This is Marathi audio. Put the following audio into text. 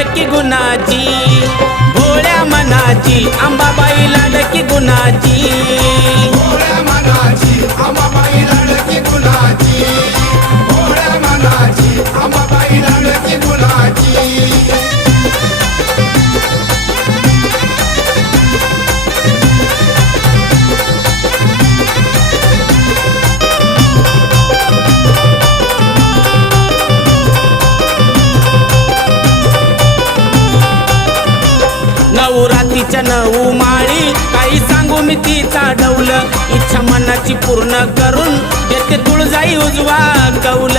लाडकी गुणाची, भोळ्या मनाची अंबाबाई लाडकी गुणाची, भोळ्या मनाची अंबाबाई लाडकी गुणाची, भोळ्या मनाची अंबाबाई लाडकी गुणाची. नऊ रातीच्या 9 माळी काही सांगू मी तिचा डौल, इच्छा मनाची पूर्ण करून येते तुळजाई उजवा कौल.